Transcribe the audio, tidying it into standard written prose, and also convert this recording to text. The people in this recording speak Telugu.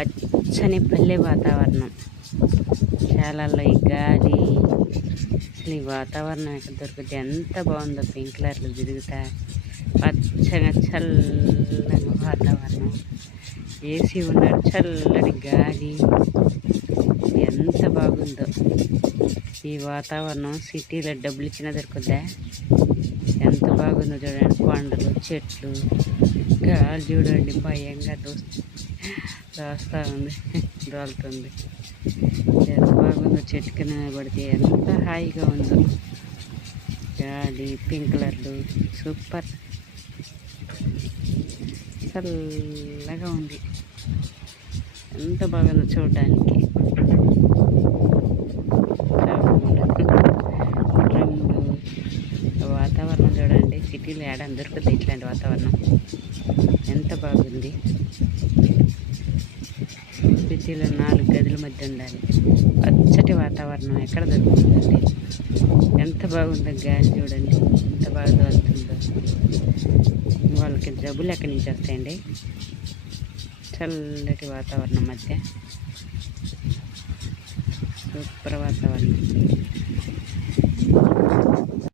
పచ్చని పల్లె వాతావరణం. చాలాల్లో ఈ గాలి, అసలు ఈ వాతావరణం ఎక్కడ దొరుకుతుంది? ఎంత బాగుందో పింక్ కలర్లో తిరుగుతా, పచ్చగా చల్లగా వాతావరణం, ఏసీ ఉన్నాడు, చల్లని గాలి, ఎంత బాగుందో ఈ వాతావరణం. సిటీలో డబ్బులు ఇచ్చినా దొరుకుద్దా? ఎంత బాగుందో చూడండి. కొండలు, చెట్లు, గాలి చూడండి, భయంగా దోస్తా ఉంది, దోలుతుంది. ఎంత బాగుందో, చెట్టు కింద పడితే ఎంత హాయిగా ఉందో. గాలి, పింక్ కలర్లు, సూపర్, చల్లగా ఉంది. ఎంత బాగుందో చూడడానికి. డ్రమ్ములు, వాతావరణం చూడండి. సిటీలో ఏడాది దొరుకుతుంది ఇట్లాంటి వాతావరణం. ఎంత బాగుంది. సిటీలో 4 గదుల మధ్య ఉండాలి. పచ్చటి వాతావరణం ఎక్కడ దొరుకుతుందండి? ఎంత బాగుందో గాలి చూడండి, ఎంత బాగా దొరుకుతుందో. వాళ్ళకి జబ్బులు ఎక్కడి నుంచి వస్తాయండి? చల్లటి వాతావరణం మధ్య సూపర్ వాతావరణం.